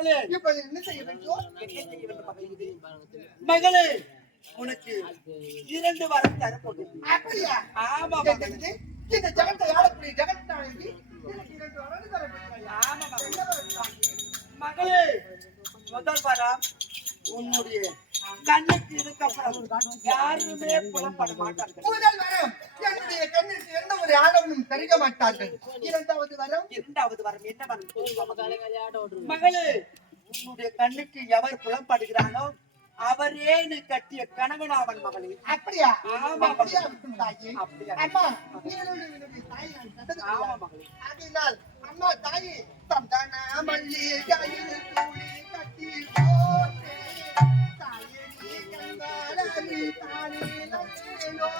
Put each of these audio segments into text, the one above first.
மகளே இப்ப என்ன செய்ய வேண்டும்? மகளே உனக்கு 2 வரம் தரப்போகிறேன். அப்படியா? ஆமா மகளே. இந்த ஜகத்தை ஆளக்கூடிய ஜகத்நாயகி எனக்கு 2 வரம் தரப்போகிறாயா? ஆமா என்ன வரம் தாங்கி? மகளே முதல் வரம் உன்னுடைய கண்ணுக்கு இதுக்கப்புறம் யாருமே புலப்பட மாட்டார்கள். முதல் வரம் என்னுடைய கண்ணிற்கு எந்த ஒரு ஆணவனும் தருக மாட்டார்கள். இரண்டாவது வரம் என்ன வரம்? மகளே உன்னுடைய கண்ணுக்கு எவர் புலப்படுகிறானோ அவரே நீ கட்டிய கணவனாவன் மகளே. அப்படியா? ஆமா அப்படியா தாயி? அப்படியா? அம்மா என்னுடைய தாய் நான் கண்டது ஆமா மகளே. ஆகையினால் அம்மா தாயி தந்தான மல்லி கையில் கூலி கட்டி போட்டே தாயே நீ கண்காணி தானே நச்சேனோ.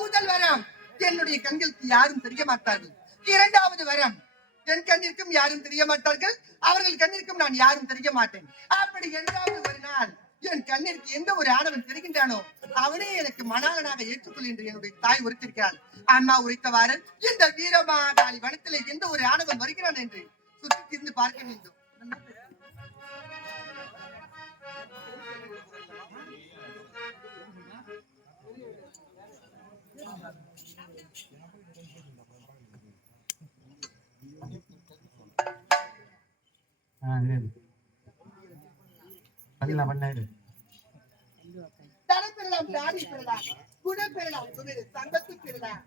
முதல் வரம் என்னுடைய கண்களுக்கு யாரும் தெரிய மாட்டார்கள். இரண்டாவது வரம் என் கண்ணிற்கும் யாரும் தெரிய மாட்டார்கள், அவர்கள் கண்ணிற்கும் நான் யாரும் தெரிய மாட்டேன். அப்படி இரண்டாவது ஒரு நாள் என் கண்ணிற்கு எந்த ஒரு ஆணவன் தெரிகின்றானோ அவனே எனக்கு மணாளனாக ஏற்றுக்கொள் என்று என்னுடைய தாய் உரைத்திருக்கிறாள். அம்மா உரைத்தவாறு இந்த வீரமாகாளி வனத்திலே எந்த ஒரு ஆணவன் வருகிறான் என்று சுற்றி திரிந்து பார்க்க வேண்டும். தரப்பெல்லாம் தாடி பெறலாம், குணப்பெறலாம், சங்கத்து பெறலாம்.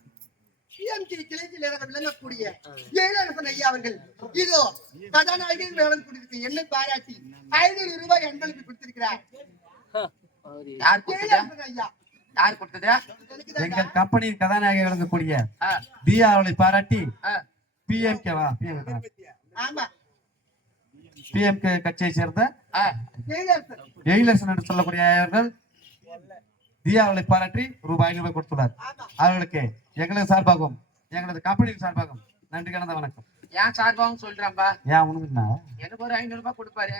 விளங்கக்கூடிய ஏழரசன் ஐயா அவர்கள் இதோ கதாநாயகன் வேளன் கொடுத்திருக்க என்னை பாராட்டி 500 ரூபாய் அன்பளிப்பு கொடுத்திருக்கிறார். யார் கொடுத்தது? எங்கள் கம்பெனியின் கதாநாயகி விளங்கக்கூடிய பிஆ அவளை பாராட்டி பிஎம்கேவா பிஎம்கே கட்சியை சேர்ந்த எயிலரசன் என்று சொல்லக்கூடிய அவர்கள் தியாவளை பாராட்டி ரூபாய் 500 கொடுத்துள்ளார். அவர்களுக்கு எங்களது சார்பாகவும் எங்களது கம்பெனியின் சார்பாகவும் நன்றி கலந்த வணக்கம். ஏன் சார்பாவும் சொல்றான்பா. ஏன் உனக்குண்ணா எனக்கு ஒரு 500 ரூபாய் கொடுப்பாரு.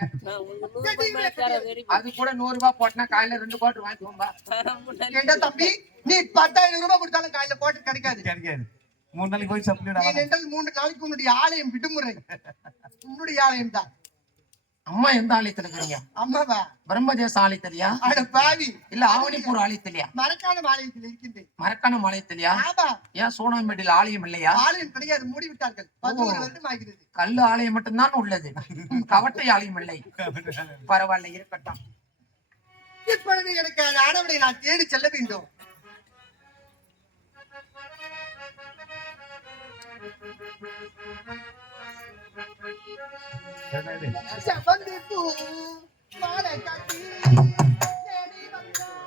அது கூட 100 ரூபாய் போட்டனா காலையில 2 கோட்டர் வாங்கிக்குவோம்பா. ஏண்டா தம்பி, நீ 10,000 ரூபாய் கொடுத்தாலும் காலையில கோட்டர் கிடைக்காது. கிடைக்காது. 3 நாளைக்கு போய் சப்ளிடா. நீ நின்றால் 3 நாளைக்கு உன்னுடைய ஆலயம் விடுமுறை. உன்னுடைய ஆலயம் தான். அம்மா எந்த ஆலயத்துல இருக்கிறீங்க? அம்மாவா? பிரம்மதேச ஆலயத்திலயா? அட பாவி, இல்ல ஆவணிப்பூர் ஆலயத்திலயா? மரக்கான ஆலயத்தில் இருக்கின்றேன். மரக்காணம் ஆலயத்திலயா? ஆமா. ஏன் சோனாம்பேட்டையில் ஆலயம் இல்லையா? ஆலயம் கிடையாது, மூடி விட்டார்கள். 11 வருடம் ஆகிறது. கல்லு ஆலயம் மட்டும்தான் உள்ளது, கவட்டை ஆலயம் இல்லை. பரவாயில்ல, இருக்கட்டும். இப்பொழுது எனக்கு அந்த ஆடவனை நான் தேடி செல்ல வேண்டும். செவ்வந்தி பூ மாலை கட்டி தேடி வந்தாள்.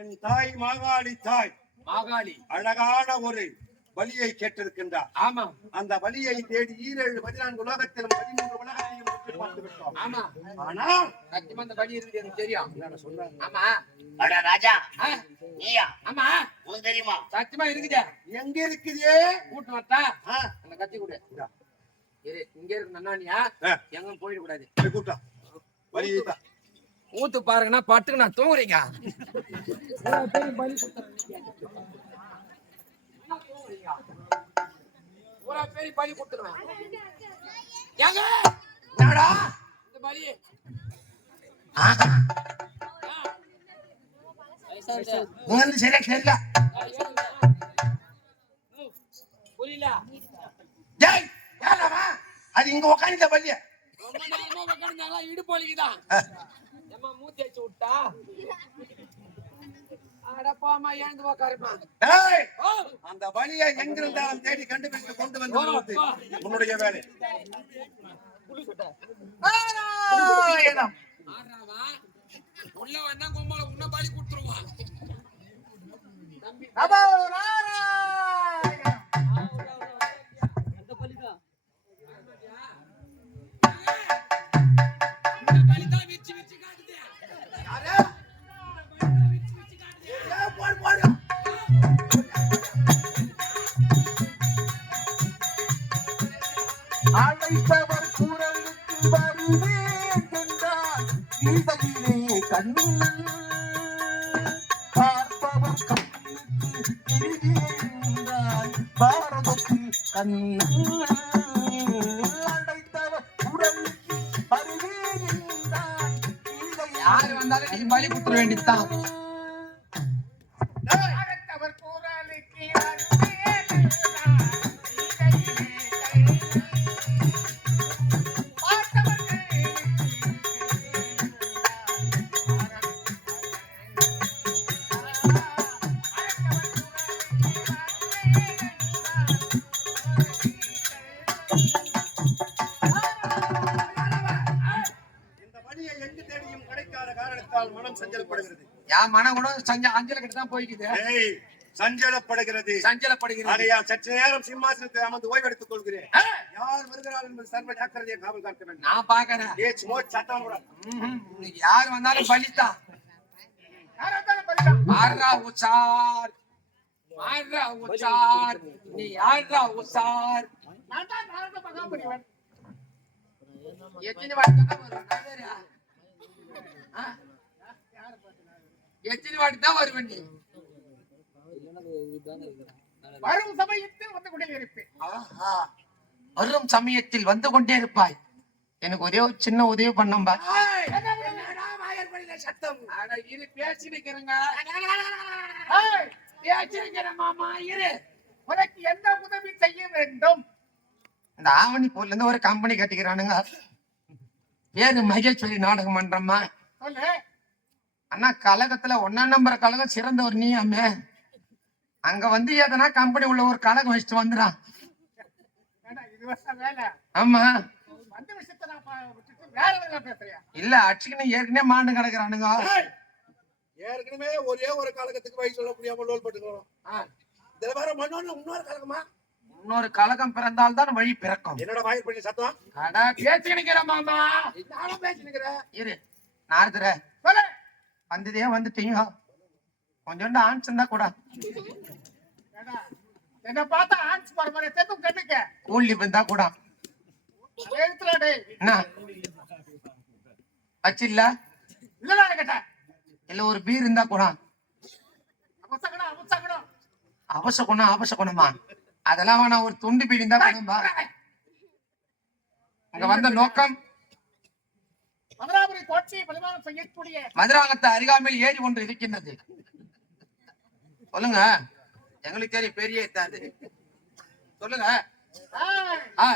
என் தாய் மாகாளி தாய் மாகாளி அழகான ஒரு பலியை கேட்டிருக்கின்றார். ஆமா, அந்த பலியை தேடி 7 14 உலகத்திலும் 13 உலகத்தையும் சுற்றி பார்த்து விட்டோம். ஆமா, ஆனால் சத்தியமா அந்த பலி இருக்குது எனக்கு தெரியும். ஆமா, அட ராஜா, ஆ, நீயா? ஆமா, உனக்கு தெரியுமா? சத்தியமா இருக்குதே. எங்க இருக்குது? கூட்டு வரட்டா? ஆ, அந்த கத்தி கொடு. இரு, இங்க இருக்கு நன்னானியா, எங்க போயிட கூடாது. கூட்டம் பலியை தான் ஊத்து பாருங்கன்னா பட்டுக்கு நான் தூங்குறீங்க. பெரிய பலி கொடுத்துருவேன். ஏங்க என்னடா இந்த பலி உங்களுக்கு சரியா தெரியல. புரியல? டேய், யாரவா? அது இங்க உட்கார்ந்த பலிய. ரொம்ப நேரமா உட்கார்ந்தாங்களா? இடுப்பு வலிக்குதான். ஏம்மா மூத்தி வச்சு விட்டா? அட போமா ஏந்து உட்காருமா. ஏய், அந்த வழியை எங்கிருந்தாலும் தேடி கண்டுபிடித்து கொண்டு வந்து விடுவது உன்னுடைய வேலை. நாராயணம். உள்ள வேணா கொம்பால உன்ன பலி கொடுத்துருவான். நமோ நாராயணம். இந்த பலி தான் விச்சி விச்சி காட்டுது. அழைத்தவர் குரலுக்கு வருவேன் என்றார் கீதையிலே கண்ணன் பார்ப்பவர் கண்ணுக்கு எதிரே என்றார் பாரதத்தில் கண்ணன் அழைத்தவர் குரலுக்கு வருவேன் என்றார் யாரு வந்தாலும் நீ பலி கொடுத்துட வேண்டியதுதான். அழைத்தவர் கூறலுக்கு வருவேன் என்றார் கீதையிலே பார்த்தவர்கள் இந்த வழியை எங்கு தேடியும் கிடைக்காத காரணத்தால் மனம் சஞ்சலப்படுகிறது. என் மனம் கூட அஞ்சல கிட்ட தான் போய்க்குது. ஏய், சஞ்சலப்படுகிறது. சஞ்சலப்படுகிறது. ஆகையால் சற்று நேரம் சிம்மாசனத்தில் அமர்ந்து ஓய்வெடுத்துக் கொள்கிறேன். யார் வருகிறார் என்பது சர்வ ஜாக்கிரதையை காவல் காக்க வேண்டும். நான் பாக்குறேன். ஏச்சு மோச் சட்டம் கூட. இன்னைக்கு யாரு வந்தாலும் பலித்தான். யாராவது பரிதா ஆர்ரா உச்சார், ஆர்ரா உச்சார், நீ ஆர்ரா உச்சார். நான் தான் நாரத மகாபலிவன். எத்தனை வாட்டி தான் வருவேன் நான் வேறயா? ஆ? எத்தனை வாட்டி தான் வருவேன் நீ? வரும் சமயத்தில் வந்து கொண்டே இருப்பேன். ஆஹா. வரும் சமயத்தில் வந்து கொண்டே இருப்பாய். எனக்கு ஒரே ஒரு சின்ன உதவி பண்ணம்பா. சத்தம். அட இரு பேசி நிக்கிறேங்க. ஏய், பேசி நிக்கிறேன் மாமா இரு. உனக்கு என்ன உதவி செய்ய வேண்டும்? இந்த ஆவணி போர்ல இருந்து ஒரு கம்பெனி கட்டிக்கிறானுங்க. பேரு மகேஸ்வரி நாடக மன்றமா. சொல்லு. அண்ணா கழகத்துல 1 நம்பர் கழகம் சிறந்தவர் நீயாமே. அங்க வந்து எதனா கம்பெனி உள்ள ஒரு கழகம் வச்சுட்டு வந்துடான். ஏண்டா, இது வருஷம் வேலை. ஆமா வந்த விஷயத்தை நான் விட்டுட்டு வேற வேலை பேசுறியா? இல்ல அச்சுக்குன்னு ஏற்கனவே மாண்டு கிடக்குறானுங்க. ஏற்கனவே ஒரே ஒரு காலகத்துக்கு வழி சொல்ல முடியாம லோல் பட்டுக்கிறோம். இதுல வேற மண்ணோன்னு இன்னொரு காலகமா? இன்னொரு கழகம் பிறந்தால்தான் வழி பிறக்கும். என்னோட வாயில் பண்ணி சத்தம். அட பேசி நிக்கிறேன் மாமா. நானும் பேசி நிக்கிறேன். இரு நாரதுர சொல்லு. வந்ததே வந்துட்டீங்க. கொஞ்சோண்டு ஆன்ஸ் இருந்தா கூட ஏண்டா, என்ன பார்த்தா ஆன்ஸ் போற மாதிரி சேர்த்து கண்ணுக்க கூலி இருந்தா கூட எழுத்துல டேய். என்ன அச்சு இல்ல இல்லடா கேட்டேன். இல்ல ஒரு பீர் இருந்தா கூட அவசகடம். அவசகுணமா அதெல்லாம் வேணா. ஒரு துண்டு பீர் இருந்தா கூடம்பா. அங்க வந்த நோக்கம் மதுராபுரி கோட்டையை பரிமாணம் செய்யக்கூடிய மதுராகத்து அருகாமையில் ஏரி ஒன்று இருக்கின்றது. சொல்லுங்க. எங்களுக்கு தெரியும் பெரிய சொல்லுங்க. ஏய், ஆ